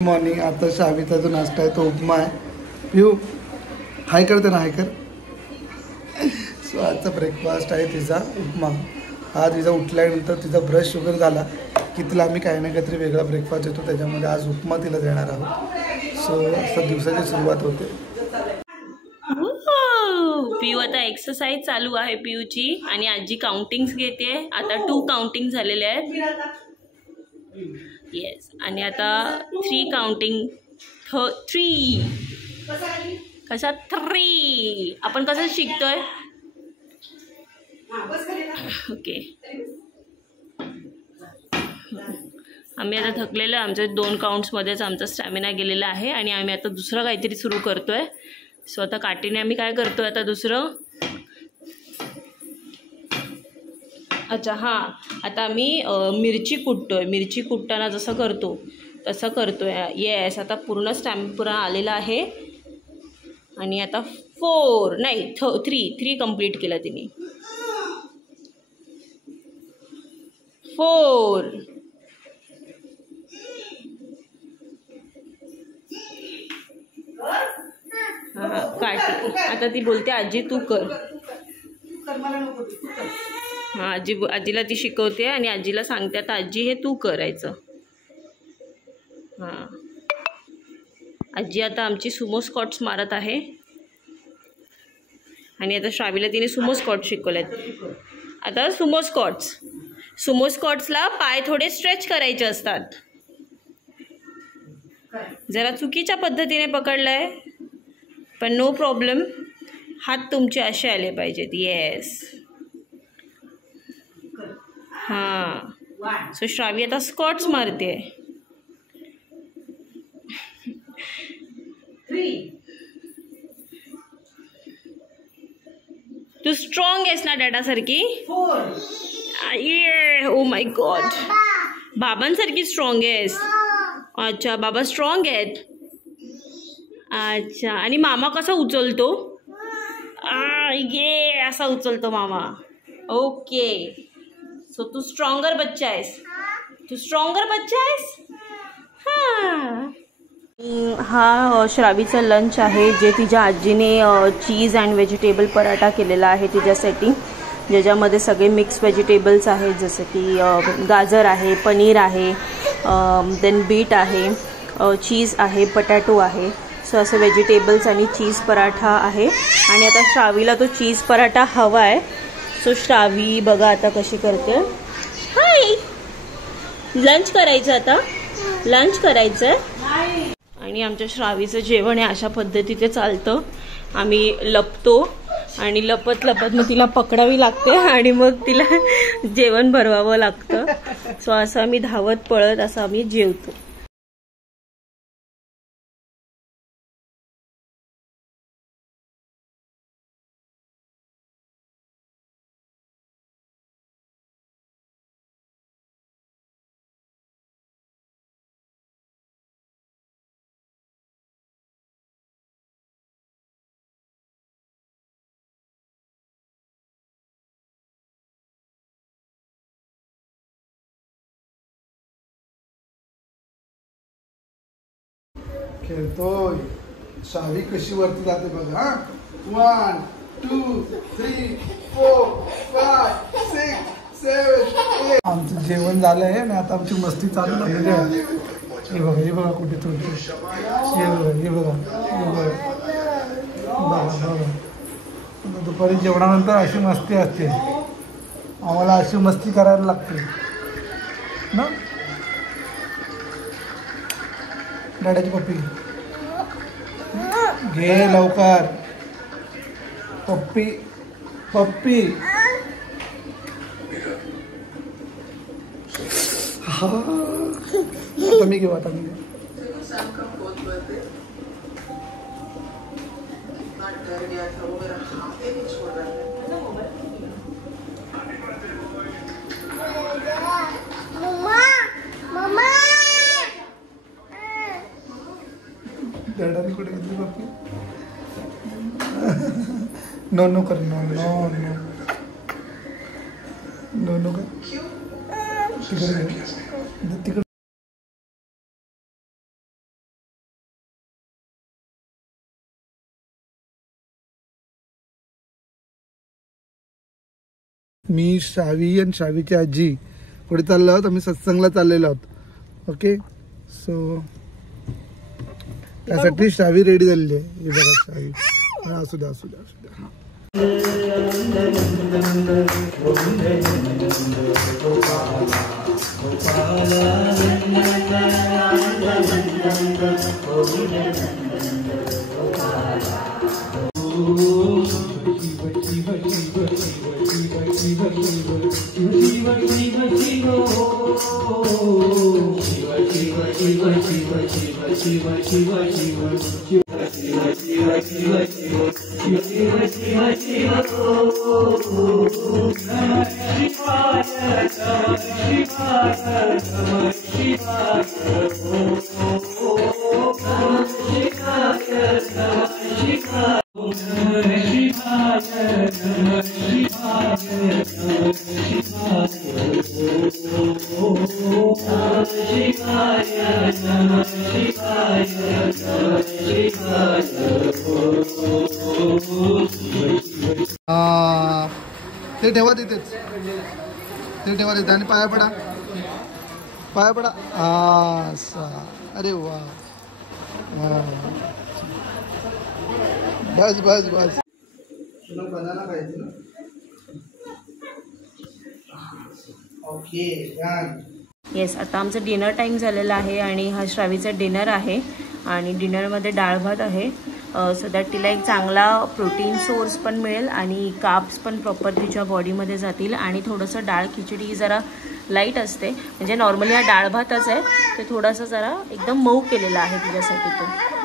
Morning. आता शावीचा जो नाश्ता आहे तो उपमा आहे. पिऊ हाय करते ना, हाय कर. सो आजचा ब्रेकफास्ट आहे तिचा उपमा. आज तिचा उठल्यानंतर तिचा ब्रश वगैरे झाला की तिला आम्ही काही ना काहीतरी वेगळा ब्रेकफास्ट देतो. त्याच्यामध्ये आज उपमा तिला देणार आहोत. सो असं दिवसाची सुरुवात होते. पिऊ आता एक्सरसाइज चालू आहे पिऊची आणि आजी काउंटिंग्स घेते. आता 2 काउंटिंग झालेले आहेत. येस. आणि आता 3 काउंटिंग 3 कसा 3 आपण कसं शिकतोय. ओके. आम्ही आता थकलेलो आहे. आमच्या 2 काउंट्समध्येच आमचा स्टॅमिना गेलेला आहे आणि आम्ही आता दुसरं काहीतरी सुरू करतोय. सो आता काठीने आम्ही काय करतोय आता दुसरं. अच्छा हां, आता आम्ही मिरची कुटतोय. मिरची कुटताना जसं करतो तसं करतोय. येस. आता पूर्ण स्टॅमिना आलेला आहे आणि आता 4 नाही 3 कंप्लीट केला तिने. 4 हां काठी. आता ती बोलते आजी तू कर. हां आजीला ती शिकवते आणि आजीला सांगते आता आजी हे तू करायचं. हां आजी आता आमची सुमो स्क्वॉट्स मारत आहे आणि आता श्रावीला तिने सुमो स्क्वॉट शिकवलेत. आता सुमो स्क्वॉट्सला पाय थोडे स्ट्रेच करायचे असतात. जरा चुकीच्या पद्धतीने पकडलाय पण नो प्रॉब्लेम. हात तुमचे असे आले पाहिजेत. येस. हां. सो श्रावी आता स्क्वॉट्स मारते. 3 तू स्ट्रॉंग आहेस ना डॅडासारखी. 4 ये. Oh my God. बाबांसारखी स्ट्रॉंग आहेस. अच्छा बाबा स्ट्रॉंग आहेत. अच्छा. आणि मामा कसा उचलतो. ये असा उचलतो मामा. ओके. सो तू स्ट्रॉंगर बच्चा आहेस. हां. हा श्रावीचा लंच आहे जे तिच्या आजीने चीज अँड व्हेजिटेबल पराठा केलेला आहे तिच्यासाठी, ज्याच्यामध्ये सगळे मिक्स व्हेजिटेबल्स आहेत जसं की गाजर आहे, पनीर आहे, देन बीट आहे, चीज आहे, बटाटो आहे. सो असे व्हेजिटेबल्स आणि चीज पराठा आहे. आणि आता श्रावीला तो चीज पराठा हवा आहे. सो श्रावी बघा आता कशी करते. हाय लंच करायचं. आता लंच करायचं. आणि आमच्या श्रावीचं जेवण आहे अशा पद्धतीचे चालतं. आम्ही लपतो आणि लपत मग तिला पकडावी लागते आणि मग तिला जेवण भरवावं लागतं. सो असं आम्ही धावत पळत असं आम्ही जेवतो. खेळतोय. शावी कशी वरती जाते बघा. 1 2 3 4 5 6 7 8. आमचं जेवण झालंय आणि आता आमची मस्ती चालू झालेली आहे. हे बघा कुठे तुमची. हे बघा दुपारी जेवणानंतर अशी मस्ती असते. आम्हाला अशी मस्ती करायला लागते ना. डॅडाची पप्पी घे लवकर. पप्पी आता मी घेऊ. डॅडाने कुठे घेतली पप्पी. नो कर. नो कर तिकडे. मी, श्रावी आणि श्रावीची आजी पुढे चाललो आहोत. आम्ही सत्संगला चाललेलो आहोत. ओके, सो त्यासाठी श्रावी रेडी झालेली आहे. हे बघा श्रावी. असू द्या असू द्या असू द्या. ते ठेवा तिथेच, ते ठेवा तिथे आणि पाया पडा, पाया पडा. अरे वा, बस बस बस. तुला बनाना पाहिजे ना. ओके, येस, आता आमचं डिनर टाईम झालेला आहे आणि हा श्रावीचा डिनर आहे आणि डिनरमध्ये डाळ भात आहे. सो दॅट तिला एक चांगला प्रोटीन सोर्स पण मिळेल आणि कार्ब्स पण प्रॉपर तिच्या बॉडीमध्ये जातील. आणि थोडंसं डाळ खिचडी जरा लाईट असते, म्हणजे नॉर्मली हा डाळ भातच आहे, ते थोडासा जरा एकदम मऊ केलेला आहे तिच्यासाठी तो.